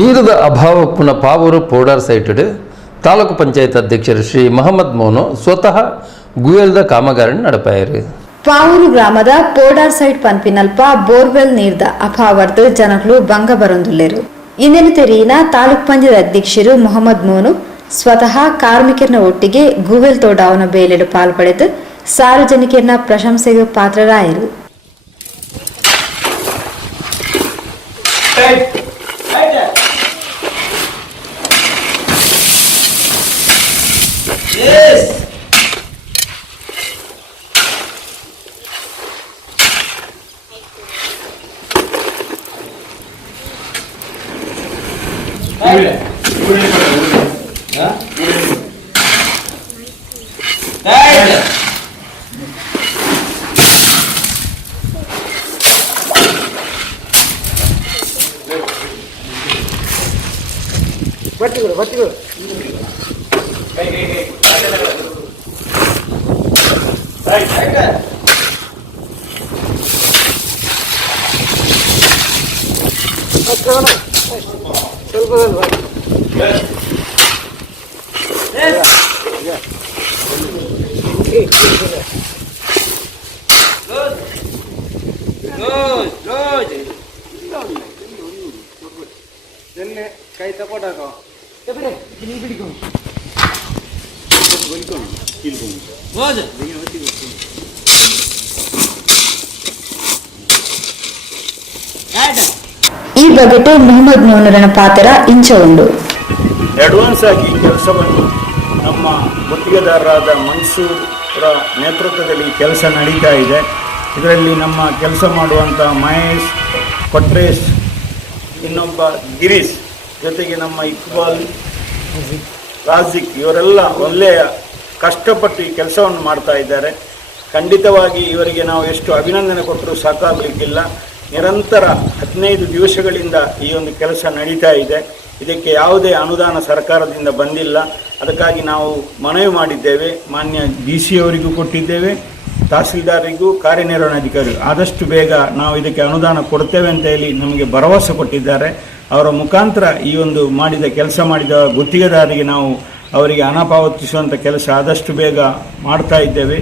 ನೀರದ ಅಭಾವಕ್ಕುನ Pavoor powder ಸೈಟಡ್ taluk panchayat ಅಧ್ಯಕ್ಷರು ಶ್ರೀ ಮಹಮ್ಮದ್ ಮೋನು ಸ್ವತಃ ಗುಯಲ್ದ ಕಾಮಗಾರಿ ನಡಪಾಯರು. ಪಾವೂರು ಗ್ರಾಮದ ಪೋಡಾರ್ ಸೈಟ್ ಪಂಪಿನಲ್ಪ ಬೋರ್ವೆಲ್ ನೀರ್ದ ಅಭಾವರ್ದು ಜನಗಳು ಭಂಗ ಬರೊಂದುಲ್ಲೆರು. ಇಂದಿನ ತೆರೀನ ತಾಲೂಕು ಪಂಚಾಯತ್ ಅಧ್ಯಕ್ಷರು ಮೊಹಮ್ಮದ್ ಮೋನು ಸ್ವತಃ ಕಾರ್ಮಿಕರನ ಒಟ್ಟಿಗೆ ಗೂವೆಲ್ ತೋಡಾವನ ಬೇಲೆಡು ಪಾಲ್ಪಡೆದು ಸಾರ್ವಜನಿಕರನ್ನ ಪ್ರಶಂಸೆಗೆ ಪಾತ್ರರಾಯರು. ಕೈ ತಗೊಂಡಾಗ ಈ ಬಗೆಟು ಮೊಹಮ್ಮದ್ ಮೋನೂರನ ಪಾತ್ರ ಇಂಚ ಉಂಡು. ಅಡ್ವಾನ್ಸ್ ಆಗಿ ಕೆಲಸವನ್ನು ನಮ್ಮ ಗುತ್ತಿಗೆದಾರರಾದ ಮನ್ಸೂರ ನೇತೃತ್ವದಲ್ಲಿ ಕೆಲಸ ನಡೀತಾ ಇದೆ. ಇದರಲ್ಲಿ ನಮ್ಮ ಕೆಲಸ ಮಾಡುವಂಥ ಮಹೇಶ್, ಕೊಟ್ರೇಶ್, ಇನ್ನೊಬ್ಬ ಗಿರೀಶ್, ಜೊತೆಗೆ ನಮ್ಮ ಇಕ್ಬಾಲ್, ರಾಜಿಕ್ ಇವರೆಲ್ಲ ಒಳ್ಳೆಯ ಕಷ್ಟಪಟ್ಟು ಈ ಕೆಲಸವನ್ನು ಮಾಡ್ತಾ ಇದ್ದಾರೆ. ಖಂಡಿತವಾಗಿ ಇವರಿಗೆ ನಾವು ಎಷ್ಟು ಅಭಿನಂದನೆ ಕೊಟ್ಟರೂ ಸಾಕಾಗಲಿಕ್ಕಿಲ್ಲ. ನಿರಂತರ 15 ದಿವಸಗಳಿಂದ ಈ ಒಂದು ಕೆಲಸ ನಡೀತಾ ಇದೆ. ಇದಕ್ಕೆ ಯಾವುದೇ ಅನುದಾನ ಸರ್ಕಾರದಿಂದ ಬಂದಿಲ್ಲ. ಅದಕ್ಕಾಗಿ ನಾವು ಮನವಿ ಮಾಡಿದ್ದೇವೆ. ಮಾನ್ಯ DC ಅವರಿಗೂ ಕೊಟ್ಟಿದ್ದೇವೆ, ತಹಸೀಲ್ದಾರರಿಗೂ, ಕಾರ್ಯನಿರ್ವಹಣಾಧಿಕಾರಿ ಆದಷ್ಟು ಬೇಗ ನಾವು ಇದಕ್ಕೆ ಅನುದಾನ ಕೊಡ್ತೇವೆ ಅಂತ ಹೇಳಿ ನಮಗೆ ಭರವಸೆ ಕೊಟ್ಟಿದ್ದಾರೆ. ಅವರ ಮುಖಾಂತರ ಈ ಒಂದು ಕೆಲಸ ಮಾಡಿದ ಗುತ್ತಿಗೆದಾರರಿಗೆ ನಾವು ಅವರಿಗೆ ಹಣ ಪಾವತಿಸುವಂಥ ಕೆಲಸ ಆದಷ್ಟು ಬೇಗ ಮಾಡ್ತಾ ಇದ್ದೇವೆ.